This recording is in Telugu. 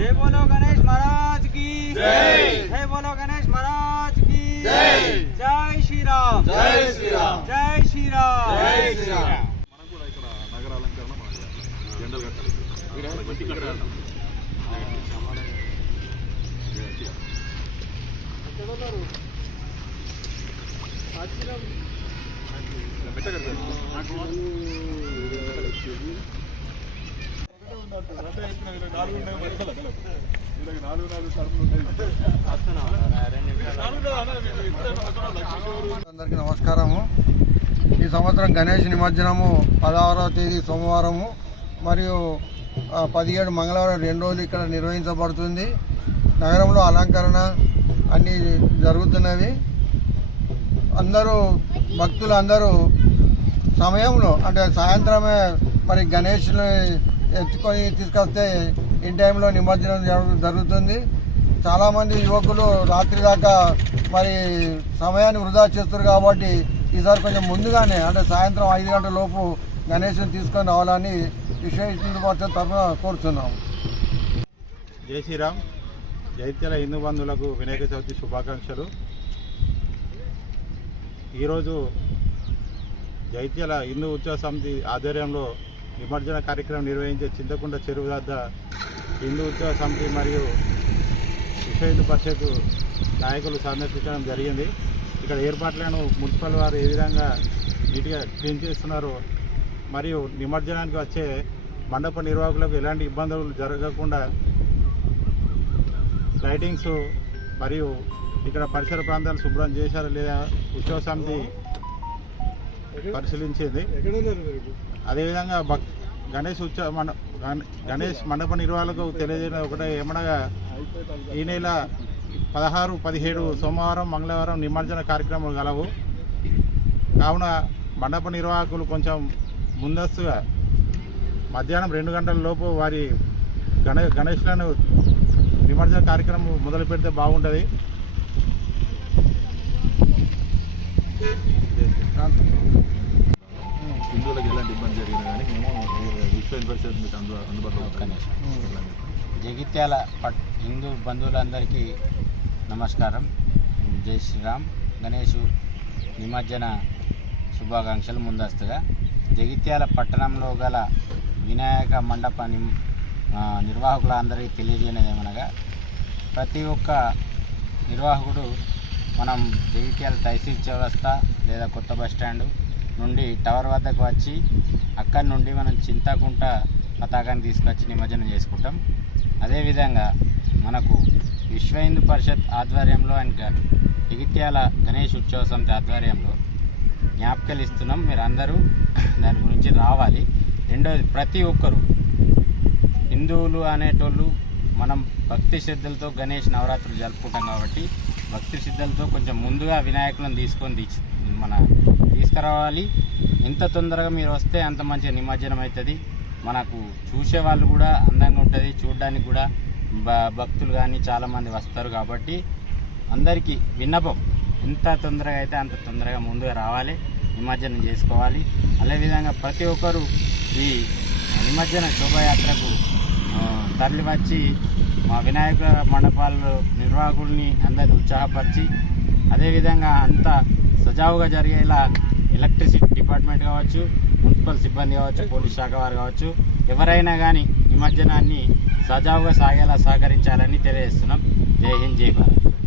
जय बोलो गणेश महाराज की जय। जय बोलो गणेश महाराज की जय। जय श्री राम, जय श्री राम, जय श्री राम, जय श्री राम। మనం కూడా ఇక్కడ నగర అలంకరణ జెండలు కట్టాలి. అందరికీ నమస్కారము. ఈ సంవత్సరం గణేష్ నిమజ్జనము 16వ తేదీ సోమవారము మరియు 17 మంగళవారం 2 రోజులు ఇక్కడ నిర్వహించబడుతుంది. నగరంలో అలంకరణ అన్నీ జరుగుతున్నవి. అందరూ భక్తులు అందరూ సమయంలో అంటే సాయంత్రమే మరి గణేష్ని ఎత్తుకొని తీసుకొస్తే ఇన్ టైంలో నిమజ్జనం జరుగుతుంది. చాలామంది యువకులు రాత్రి దాకా మరి సమయాన్ని వృధా చేస్తారు కాబట్టి ఈసారి కొంచెం ముందుగానే అంటే సాయంత్రం 5 గంటల లోపు గణేష్ని తీసుకొని రావాలని విశ్వ హిందూ పరిషత్ తరఫున కోరుతున్నాము. జై శ్రీరామ్. జైత్యాల హిందూ బంధువులకు వినాయక చవితి శుభాకాంక్షలు. ఈరోజు జైత్యాల హిందూ ఉత్సవ సమితి ఆధ్వర్యంలో నిమజ్జన కార్యక్రమం నిర్వహించే చింతకుంట చెరువు వద్ద హిందూ ఉత్సవ సమితి మరియు విశ్వ హిందూ పరిషత్ నాయకులు సందర్శించడం జరిగింది. ఇక్కడ ఏర్పాట్లను మున్సిపల్ వారు ఏ విధంగా నీట్గా క్లీన్ చేస్తున్నారో మరియు నిమజ్జనానికి వచ్చే మండప నిర్వాహకులకు ఎలాంటి ఇబ్బందులు జరగకుండా లైటింగ్స్ మరియు ఇక్కడ పరిసర ప్రాంతాలు శుభ్రం చేశారా లేదా ఉత్సవ సమితి పరిశీలించింది. అదేవిధంగా గణేష్ మండప నిర్వాహకులకు తెలియజేయడం ఒకటే ఏమనగా ఈ నెల 16, 17 సోమవారం మంగళవారం నిమజ్జన కార్యక్రమాలు గలవు. కావున మండప నిర్వాహకులు కొంచెం ముందస్తుగా మధ్యాహ్నం 2 గంటల లోపు వారి గణేష్లను నిమజ్జన కార్యక్రమం మొదలు పెడితే బాగుంటుంది. హిందువులకు ఎలాంటి ఇబ్బంది జరిగినా కానీ మేము విశ్వ హిందూ పరిషత్ మీకు అందుబాటులో. జగిత్యాల హిందూ బంధువులందరికీ నమస్కారం. జై శ్రీరామ్. గణేష్ నిమజ్జన శుభాకాంక్షలు ముందస్తుగా. జగిత్యాల పట్టణంలో గల వినాయక మండప నిర్వాహకులందరికీ తెలియజేయనిది ఏమనగా ప్రతి ఒక్క నిర్వాహకుడు మనం జగిత్యాల తహసీల్ చౌరస్తా లేదా కొత్త బస్టాండు నుండి టవర్ వద్దకు వచ్చి అక్కడి నుండి మనం చింతకుంట పతాకాన్ని తీసుకొచ్చి నిమజ్జనం చేసుకుంటాం. అదేవిధంగా మనకు విశ్వ హిందూ పరిషత్ ఆధ్వర్యంలో ఇంకా జగిత్యాల గణేష్ ఉత్సవ సమితి ఆధ్వర్యంలో జ్ఞాపకాలు ఇస్తున్నాం. మీరు అందరూ దాని గురించి రావాలి. రెండవది, ప్రతి ఒక్కరు హిందువులు అనేటోళ్ళు మనం భక్తి శ్రద్ధలతో గణేష్ నవరాత్రులు జరుపుకుంటాం కాబట్టి భక్తి శ్రద్ధలతో కొంచెం ముందుగా వినాయకులను తీసుకురావాలి. ఎంత తొందరగా మీరు వస్తే అంత మంచిగా నిమజ్జనం అవుతుంది. మనకు చూసేవాళ్ళు కూడా అందంగా ఉంటుంది, చూడడానికి కూడా భక్తులు కానీ చాలామంది వస్తారు. కాబట్టి అందరికీ విన్నపం, ఎంత తొందరగా అయితే అంత తొందరగా ముందుగా రావాలి, నిమజ్జనం చేసుకోవాలి. అదేవిధంగా ప్రతి ఒక్కరూ ఈ నిమజ్జన శోభాయాత్రకు తరలి వచ్చి మా వినాయక మండపాల నిర్వాహకుల్ని అందరిని ఉత్సాహపరిచి అదేవిధంగా అంతా సజావుగా జరిగేలా ఎలక్ట్రిసిటీ డిపార్ట్మెంట్ కావచ్చు, మున్సిపల్ సిబ్బంది కావచ్చు, పోలీస్ శాఖ వారు కావచ్చు, ఎవరైనా కానీ నిమజ్జనాన్ని సజావుగా సాగేలా సహకరించాలని తెలియజేస్తున్నాం. జై హింద్, జై భారత్.